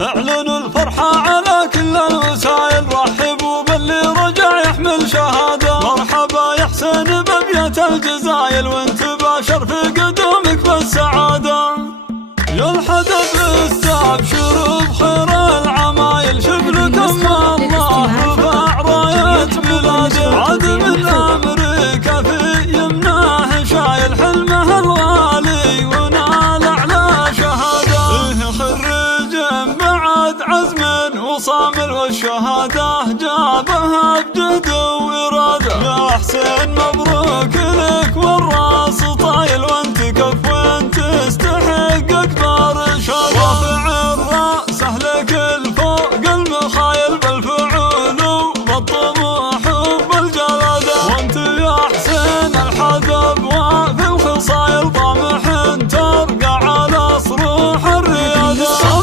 اعلنوا الفرحة على كل الوسائل، رحبوا باللي رجع يحمل شهادة. مرحبا يا حسين بأبيات الجزايل، وانت باشر في قدومك بالسعادة. يا الحدث استبشروا بخير العمايل، شبلكم الله رفع راية بلاده. عاد من أمريكا في يمناه شايل حلمه الغالي، ونال أعلى شهادة. خريج بعد عزم وصامل، والشهادة جابها بجهد وإرادة. يا حسين مبروك لك والراس طايل، وانت كف وانت تستحق